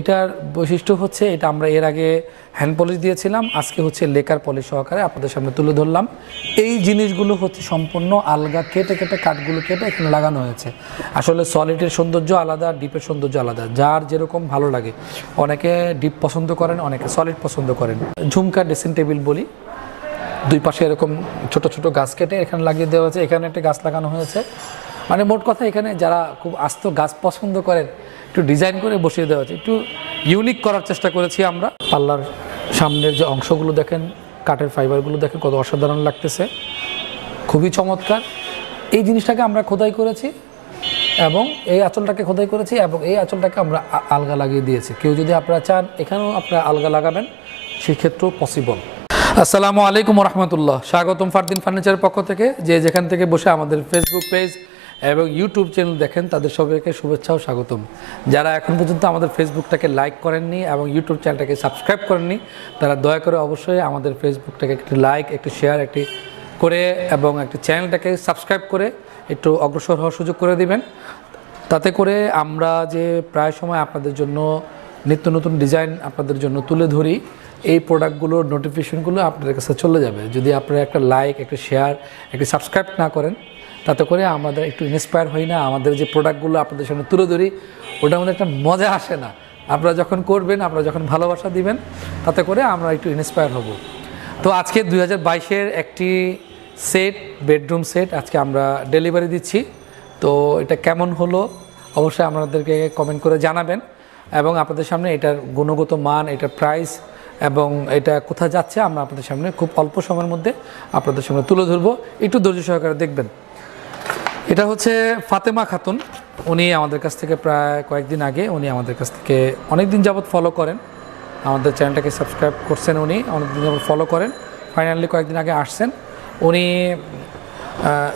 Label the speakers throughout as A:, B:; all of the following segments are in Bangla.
A: এটার বৈশিষ্ট্য হচ্ছে এটা আমরা এর আগে হ্যান্ড পলিশ দিয়েছিলাম, আজকে হচ্ছে লেকার পলিশ সহকারে আপনাদের সামনে তুলে ধরলাম। এই জিনিসগুলো হচ্ছে সম্পূর্ণ আলগা কেটে কেটে কাঠগুলো কেটে এখানে লাগানো হয়েছে। আসলে সলিডের সৌন্দর্য আলাদা ডিপের সৌন্দর্য আলাদা। যার যেরকম ভালো লাগে। অনেকে ডিপ পছন্দ করেন, অনেকে সলিড পছন্দ করেন। ঝুমকা ড্রেসিং টেবিল বলি। দুই পাশে এরকম ছোট ছোট গাছ কেটে এখানে লাগিয়ে দেওয়া হয়েছে। এখানে একটা গাছ লাগানো হয়েছে। মানে মোট কথা এখানে যারা খুব আস্ত গাছ পছন্দ করেন, একটু ডিজাইন করে বসিয়ে দেওয়া হচ্ছে একটু ইউনিক করার চেষ্টা করেছি আমরা। পাল্লার সামনের যে অংশগুলো দেখেন, কাঠের ফাইবারগুলো দেখেন, কত অসাধারণ লাগতেছে। খুবই চমৎকার। এই জিনিসটাকে আমরা খোদাই করেছি এবং এই আঁচলটাকে খোদাই করেছি এবং এই আঁচলটাকে আমরা আলগা লাগিয়ে দিয়েছি। কেউ যদি আপনারা চান, এখানেও আপনারা আলগা লাগাবেন, সেক্ষেত্রেও পসিবল আসসালামু আলাইকুম রহমতুল্লাহ। স্বাগতম ফারদিন ফার্নিচারের পক্ষ থেকে। যে যেখান থেকে বসে আমাদের ফেসবুক পেজ এবং ইউটিউব চ্যানেল দেখেন, তাদের সবাইকে শুভেচ্ছা ও স্বাগতম। যারা এখন পর্যন্ত আমাদের ফেসবুকটাকে লাইক করেননি এবং ইউটিউব চ্যানেলটাকে সাবস্ক্রাইব করেননি, তারা দয়া করে অবশ্যই আমাদের ফেসবুকটাকে একটি লাইক একটি শেয়ার একটি করে এবং একটি চ্যানেলটাকে সাবস্ক্রাইব করে একটু অগ্রসর হওয়ার সুযোগ করে দিবেন। তাতে করে আমরা যে প্রায় সময় আপনাদের জন্য নিত্য নতুন ডিজাইন আপনাদের জন্য তুলে ধরি, এই প্রোডাক্টগুলোর নোটিফিকেশনগুলো আপনাদের কাছে চলে যাবে। যদি আপনারা একটা লাইক একটা শেয়ার একটি সাবস্ক্রাইব না করেন তাতে করে আমাদের একটু ইন্সপায়ার হই না, আমাদের যে প্রোডাক্টগুলো আপনাদের সামনে তুলে ধরি ওটার মধ্যে একটা মজা আসে না। আপনারা যখন করবেন, আপনারা যখন ভালোবাসা দিবেন, তাতে করে আমরা একটু ইন্সপায়ার হব। তো আজকে দুই হাজার একটি সেট বেডরুম সেট আজকে আমরা ডেলিভারি দিচ্ছি। তো এটা কেমন হলো, অবশ্যই আপনাদেরকে কমেন্ট করে জানাবেন। এবং আপনাদের সামনে এটার গুণগত মান, এটার প্রাইস এবং এটা কোথায় যাচ্ছে, আমরা আপনাদের সামনে খুব অল্প সময়ের মধ্যে আপনাদের সামনে তুলে ধরবো। একটু ধৈর্য সহকারে দেখবেন। এটা হচ্ছে ফাতেমা খাতুন। উনি আমাদের কাছ থেকে প্রায় কয়েকদিন আগে উনি আমাদের কাছ থেকে অনেক দিন যাবৎ ফলো করেন। আমাদের চ্যানেলটাকে সাবস্ক্রাইব করছেন উনি অনেক দিন যাবৎ ফলো করেন। ফাইনালি কয়েকদিন আগে আসছেন। উনি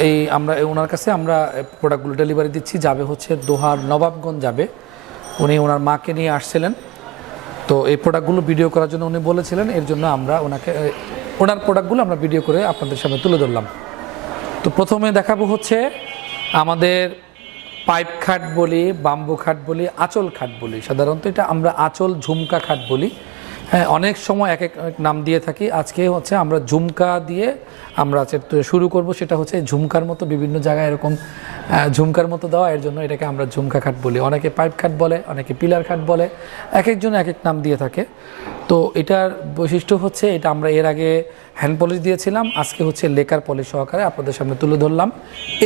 A: এই আমরা ওনার কাছে আমরা প্রোডাক্টগুলো ডেলিভারি দিচ্ছি। যাবে হচ্ছে দোহার নবাবগঞ্জ যাবে। উনি ওনার মাকে নিয়ে আসছিলেন। তো এই প্রোডাক্টগুলো ভিডিও করার জন্য উনি বলেছিলেন। এর জন্য আমরা ওনাকে ওনার প্রোডাক্টগুলো আমরা ভিডিও করে আপনাদের সামনে তুলে ধরলাম। তো প্রথমে দেখাবো হচ্ছে আমাদের পাইপ খাট বলি, বাম্বু খাট বলি, আঁচল খাট বলি। সাধারণত এটা আমরা আঁচল ঝুমকা খাট বলি। হ্যাঁ অনেক সময় এক এক নাম দিয়ে থাকি। আজকে হচ্ছে আমরা ঝুমকা দিয়ে আমরা শুরু করব, সেটা হচ্ছে ঝুমকার মতো বিভিন্ন জায়গায় এরকম ঝুমকার মতো দেওয়া। এর জন্য এটাকে আমরা ঝুমকা খাট বলি। অনেকে পাইপ খাট বলে, অনেকে পিলার খাট বলে, এক একজন এক এক নাম দিয়ে থাকে। তো এটার বৈশিষ্ট্য হচ্ছে, এটা আমরা এর আগে হ্যান্ড পলিশ দিয়েছিলাম। আজকে হচ্ছে লেকার পলিশ সহকারে আপনাদের সামনে তুলে ধরলাম।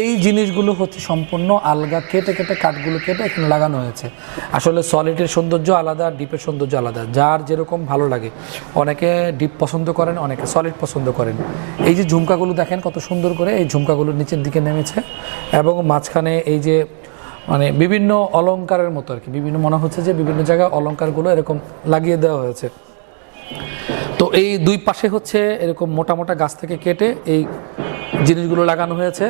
A: এই জিনিসগুলো হচ্ছে সম্পূর্ণ আলগা কেটে কেটে কাঠগুলো কেটে এখানে লাগানো হয়েছে। আসলে সলিডের সৌন্দর্য আলাদা ডিপের সৌন্দর্য আলাদা। যার যেরকম ভালো লাগে। অনেকে ডিপ পছন্দ করেন, অনেকে সলিড পছন্দ করেন। এই যে ঝুমকাগুলো দেখেন কত সুন্দর করে, এই ঝুমকাগুলো নিচের দিকে নেমেছে এবং মাঝখানে এই যে মানে বিভিন্ন অলঙ্কারের মতো আর কি, বিভিন্ন মনে হচ্ছে যে বিভিন্ন জায়গায় অলংকারগুলো এরকম লাগিয়ে দেওয়া হয়েছে। তো এই দুই পাশে হচ্ছে এরকম মোটা মোটা গাছ থেকে কেটে এই জিনিসগুলো লাগানো হয়েছে।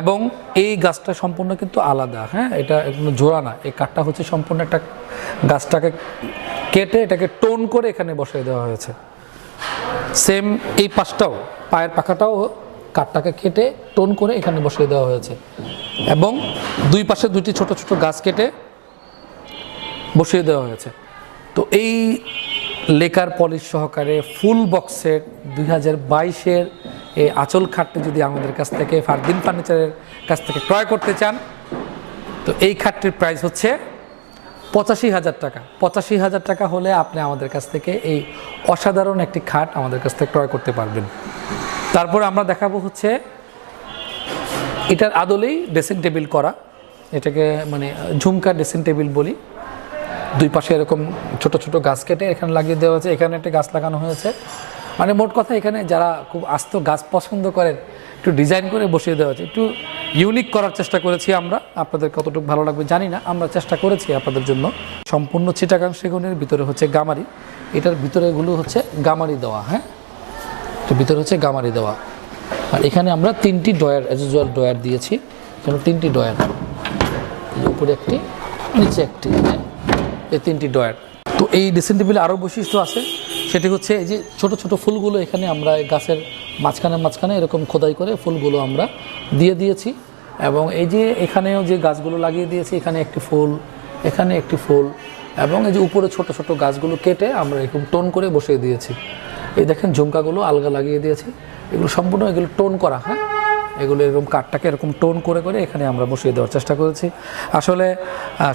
A: এবং এই গাছটা সম্পূর্ণ কিন্তু আলাদা হ্যাঁ? এটা কোনো জোড়া না। এই কাঠটা হচ্ছে সম্পূর্ণ একটা গাছটাকে কেটে এটাকে টোন করে এখানে বসিয়ে দেওয়া হয়েছে। সেম এই পাশটাও, পায়ের পাখাটাও কাঠটাকে কেটে টোন করে এখানে বসিয়ে দেওয়া হয়েছে এবং দুই পাশে দুইটি ছোট ছোট গাছ কেটে বসিয়ে দেওয়া হয়েছে। তো এই লেকার পলিশ সহকারে ফুল বক্সের দুই হাজার বাইশের এই আঁচল খাটটি যদি আমাদের কাছ থেকে ফারদিন ফার্নিচারের কাছ থেকে ক্রয় করতে চান, তো এই খাটটির প্রাইস হচ্ছে পঁচাশি হাজার টাকা। পঁচাশি হাজার টাকা হলে আপনি আমাদের কাছ থেকে এই অসাধারণ একটি খাট আমাদের কাছ থেকে ক্রয় করতে পারবেন। তারপর আমরা দেখাবো হচ্ছে এটার আদলেই ড্রেসিং টেবিল করা। এটাকে মানে ঝুমকা ড্রেসিং টেবিল বলি। দুই পাশে এরকম ছোট ছোট গাছ কেটে এখানে লাগিয়ে দেওয়া হয়েছে, এখানে একটা গাছ লাগানো হয়েছে। মানে মোট কথা এখানে যারা খুব আস্ত গাছ পছন্দ করেন, একটু ডিজাইন করে বসিয়ে দেওয়া হয়েছে। একটু ইউনিক করার চেষ্টা করেছি আমরা আপনাদের কতটুকু ভালো লাগবে, জানি না, আমরা চেষ্টা করেছি আপনাদের জন্য। সম্পূর্ণ চিটাগাং সেগুনের ভিতরে হচ্ছে গামারি। এটার ভিতরেগুলো হচ্ছে গামারি দেওয়া হ্যাঁ? তো ভিতরে হচ্ছে গামারি দেওয়া। আর এখানে আমরা তিনটি ডয়ার অ্যাজ ইউজুয়াল ডয়ার দিয়েছি। এখানে তিনটি ডয়ার উপরে একটি, নিচে একটি হ্যাঁ? এই তিনটি ডয়ার। তো এই ড্রেসিং আরও বৈশিষ্ট্য আছে। সেটি হচ্ছে এই যে ছোট ছোট ফুলগুলো এখানে আমরা এই গাছের মাঝখানে মাঝখানে এরকম খোদাই করে ফুলগুলো আমরা দিয়ে দিয়েছি। এবং এই যে এখানেও যে গাছগুলো লাগিয়ে দিয়েছি, এখানে একটি ফুল, এখানে একটি ফুল এবং এই যে উপরে ছোট ছোট গাছগুলো কেটে আমরা এরকম টোন করে বসিয়ে দিয়েছি। এই দেখেন ঝুমকাগুলো আলগা লাগিয়ে দিয়েছি। এগুলো সম্পূর্ণ এগুলো টোন করা হ্যাঁ? এগুলো এরকম কাঠটাকে এরকম টোন করে করে এখানে আমরা বসিয়ে দেওয়ার চেষ্টা করেছি। আসলে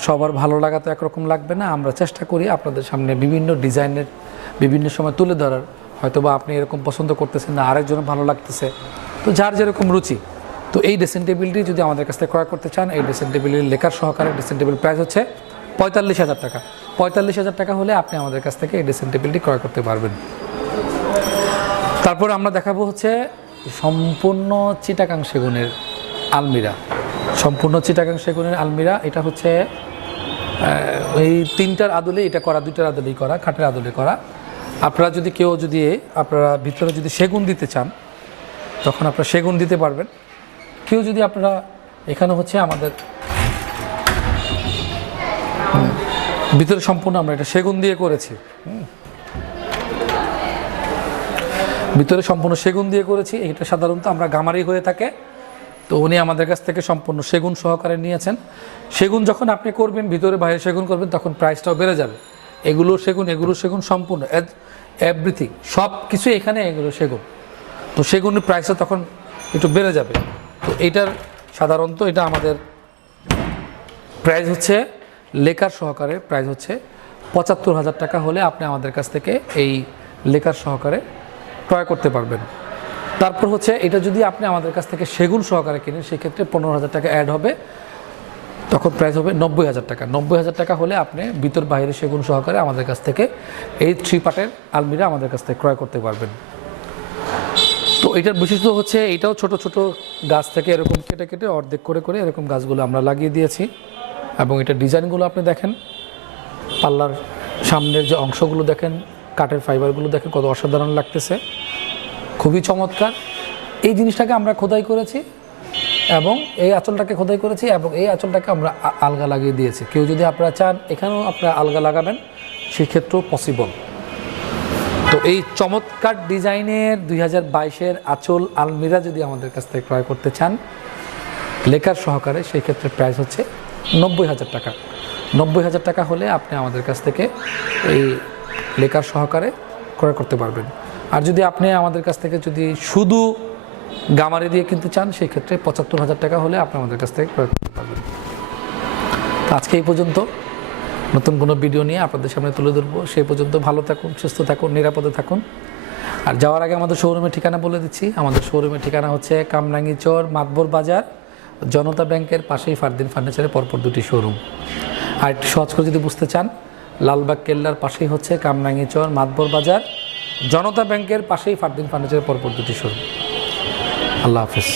A: সবার ভালো লাগা তো একরকম লাগবে না। আমরা চেষ্টা করি আপনাদের সামনে বিভিন্ন ডিজাইনের, বিভিন্ন সময় তুলে ধরার। হয়তো বা আপনি এরকম পছন্দ করতেছেন না, আরেকজনের ভালো লাগতেছে। তো যার যেরকম রুচি। তো এই ড্রেসিং টেবিলটি যদি আমাদের কাছ থেকে ক্রয় করতে চান, এই ড্রেসিং টেবিলের লেখার সহকারে ড্রেসিং টেবিল প্রাইস হচ্ছে পঁয়তাল্লিশ হাজার টাকা। পঁয়তাল্লিশ হাজার টাকা হলে আপনি আমাদের কাছ থেকে এই ড্রেসিং টেবিলটি ক্রয় করতে পারবেন। তারপর আমরা দেখাবো হচ্ছে সম্পূর্ণ চিটাকাং সেগুনের আলমিরা। সম্পূর্ণ চিটাকাং সেগুনের আলমিরা, এটা হচ্ছে এই তিনটার আদলে এটা করা, দুইটার আদলেই করা, খাটের আদলে করা। আপনারা যদি কেউ যদি, আপনারা ভিতরে যদি সেগুন দিতে চান, তখন আপনারা সেগুন দিতে পারবেন। কেউ যদি আপনারা, এখানে হচ্ছে আমাদের ভিতরে সম্পূর্ণ আমরা এটা সেগুন দিয়ে করেছি। ভিতরে সম্পূর্ণ সেগুন দিয়ে করেছি। এটা সাধারণত আমরা গামারি হয়ে থাকে। তো উনি আমাদের কাছ থেকে সম্পূর্ণ সেগুন সহকারে নিয়েছেন। সেগুন যখন আপনি করবেন, ভিতরে বাইরে সেগুন করবেন, তখন প্রাইসটাও বেড়ে যাবে। এগুলো সেগুন এগুলো সেগুন সম্পূর্ণ এভরিথিং সব কিছু এখানে এগুলো সেগুন। তো সেগুনের প্রাইসটা তখন একটু বেড়ে যাবে। তো এইটার সাধারণত এটা আমাদের প্রাইস হচ্ছে, লেকার সহকারে প্রাইস হচ্ছে পঁচাত্তর হাজার টাকা হলে আপনি আমাদের কাছ থেকে এই লেকার সহকারে ক্রয় করতে পারবেন। তারপর হচ্ছে এটা যদি আপনি আমাদের কাছ থেকে সেগুন সহকারে কিনেন, সেক্ষেত্রে পনেরো হাজার টাকা অ্যাড হবে। তখন প্রাইস হবে নব্বই হাজার টাকা। নব্বই হাজার টাকা হলে আপনি ভিতর বাইরে সেগুন সহকারে আমাদের কাছ থেকে এই থ্রি পার্টের আলমিরা আমাদের কাছ থেকে ক্রয় করতে পারবেন। তো এটার বৈশিষ্ট্য হচ্ছে এটাও ছোট ছোট গাছ থেকে এরকম কেটে কেটে অর্ধেক করে করে এরকম গাছগুলো আমরা লাগিয়ে দিয়েছি। এবং এটা ডিজাইনগুলো আপনি দেখেন। পাল্লার সামনের যে অংশগুলো দেখেন কাঠের ফাইবারগুলো দেখে কত অসাধারণ লাগতেছে। খুবই চমৎকার। এই জিনিসটাকে আমরা খোদাই করেছি এবং এই আঁচলটাকে খোদাই করেছি এবং এই আঁচলটাকে আমরা আলগা লাগিয়ে দিয়েছি। কেউ যদি আপনারা চান, এখানেও আপনারা আলগা লাগাবেন, সেক্ষেত্রেও পসিবল তো এই চমৎকার ডিজাইনের দুই হাজার বাইশের আঁচল আলমিরা যদি আমাদের কাছ থেকে ক্রয় করতে চান, লেখার সহকারে সেই ক্ষেত্রে প্রাইস হচ্ছে নব্বই হাজার টাকা। নব্বই হাজার টাকা হলে আপনি আমাদের কাছ থেকে এই লেখার সহকারে ক্রয় করতে পারবেন। আর যদি আপনি আমাদের কাছ থেকে যদি শুধু গামারি দিয়ে কিনতে চান, সেই ক্ষেত্রে পঁচাত্তর হাজার টাকা হলে আপনি আমাদের কাছ থেকে ক্রয় করতে পারবেন। আজকে এই পর্যন্ত। নতুন কোনো ভিডিও নিয়ে আপনাদের সামনে তুলে ধরবো। সেই পর্যন্ত ভালো থাকুন, সুস্থ থাকুন, নিরাপদে থাকুন। আর যাওয়ার আগে আমাদের শোরুমের ঠিকানা বলে দিচ্ছি। আমাদের শোরুমের ঠিকানা হচ্ছে কামরাঙ্গি চর মাতবর বাজার, জনতা ব্যাংকের পাশেই ফারদিন ফার্নিচারের পরপর দুটি শোরুম। আর একটু সহজ করে যদি বুঝতে চান, লালবাগ কেল্লার পাশেই হচ্ছে কামরাঙ্গি চর মাতবর বাজার। জনতা ব্যাংকের পাশেই ফারদিন ফার্নিচারের পরপর দুটি শোরুম। আল্লাহ হাফেজ।